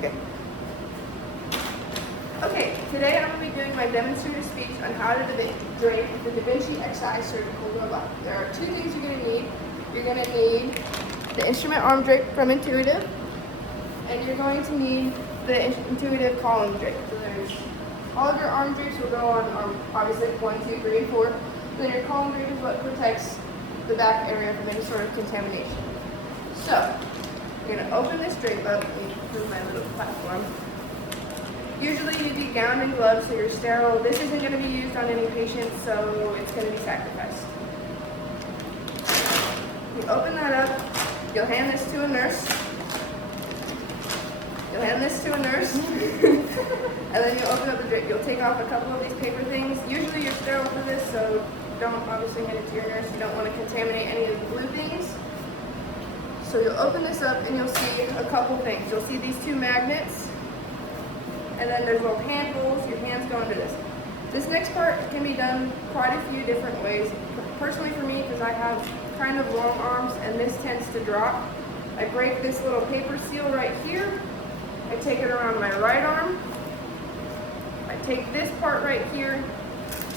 Okay. Okay, today I'm going to be doing my demonstrative speech on how to drape the DaVinci XI surgical robot. There are two things you're going to need. You're going to need the instrument arm drape from Intuitive, and you're going to need the Intuitive column drape. So there's all of your arm drapes will go on obviously 1, 2, 3, and 4. Then your column drape is what protects the back area from any sort of contamination. So you're going to open this drape up. Let me move my little platform. Usually you'd be gowned and gloves, so you're sterile. This isn't going to be used on any patients, so it's going to be sacrificed. You open that up, you'll hand this to a nurse. You'll hand this to a nurse, and then you'll open up the drape. You'll take off a couple of these paper things. Usually you're sterile for this, so don't obviously hand it to your nurse. You don't want to contaminate any of the blue things. So you'll open this up and you'll see a couple things. You'll see these two magnets. And then there's little handles, your hands go into this. This next part can be done quite a few different ways. Personally for me, because I have kind of long arms and this tends to drop, I break this little paper seal right here. I take it around my right arm. I take this part right here,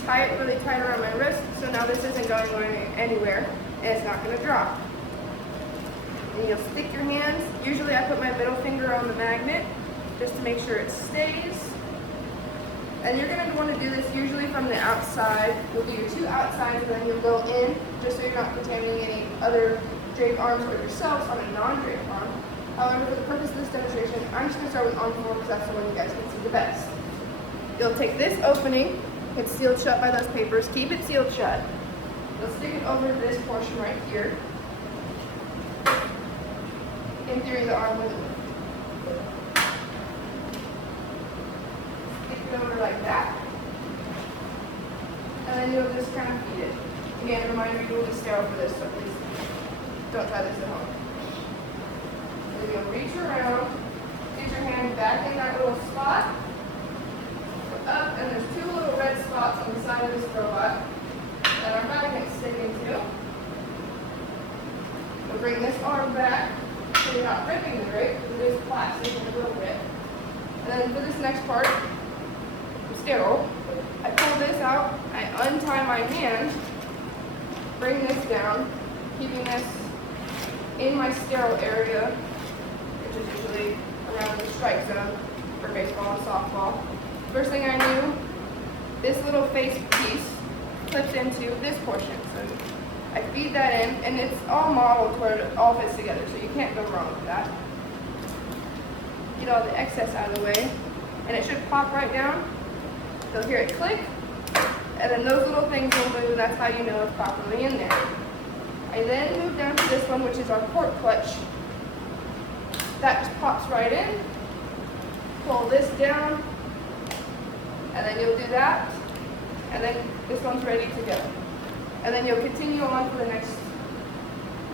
tie it really tight around my wrist, so now this isn't going anywhere and it's not going to drop. And you'll stick your hands. Usually I put my middle finger on the magnet, just to make sure it stays. And you're going to want to do this usually from the outside. You'll do your two outsides and then you'll go in, just so you're not contaminating any other draped arms or yourselves on a non-draped arm. However, for the purpose of this demonstration, I'm just going to start with arm 4 because that's the one you guys can see the best. You'll take this opening, it's sealed shut by those papers, keep it sealed shut. You'll stick it over this portion right here. In theory, the arm wouldn't move. Over like that, and then you'll just kind of feed it. Again, reminder, you will be sterile for this, so please don't try this at home. And then you'll reach around, get your hand back in that little spot, up, and there's two little red spots on the side of this robot that our magnets stick into. We'll bring this arm back so you're not ripping the drape, because it is plastic and it will rip. And then for this next part, sterile, I pull this out, I untie my hand, bring this down, keeping this in my sterile area, which is usually around the strike zone for baseball and softball. First thing I knew, this little face piece clips into this portion. So I feed that in, and it's all modeled where it all fits together, so you can't go wrong with that. Get all the excess out of the way, and it should pop right down. You'll hear it click, and then those little things will move, and that's how you know it's properly in there. I then move down to this one, which is our port clutch. That just pops right in. Pull this down, and then you'll do that, and then this one's ready to go. And then you'll continue on for the next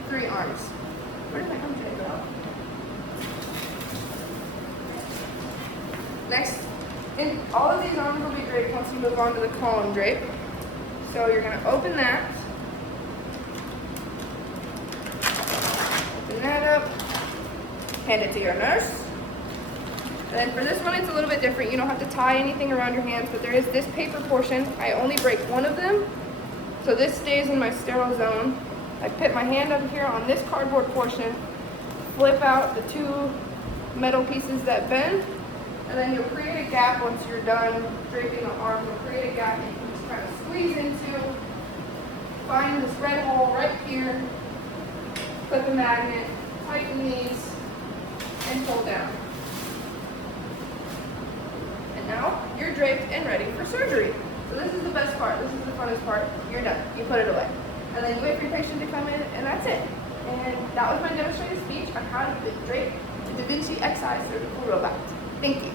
3 arms. Where did my arm tray go? Next. And all of these arms will be draped once you move on to the column drape. So you're going to open that. Open that up. Hand it to your nurse. And then for this one, it's a little bit different. You don't have to tie anything around your hands, but there is this paper portion. I only break one of them. So this stays in my sterile zone. I put my hand up here on this cardboard portion, flip out the 2 metal pieces that bend, and then you'll create a gap once you're done draping the arm. You'll create a gap that you can just kind of squeeze into. Find this red hole right here. Put the magnet, tighten these, and pull down. And now you're draped and ready for surgery. So this is the best part. This is the funnest part. You're done. You put it away. And then you wait for your patient to come in, and that's it. And that was my demonstrative speech on how to drape the DaVinci XI surgical robot. Thank you.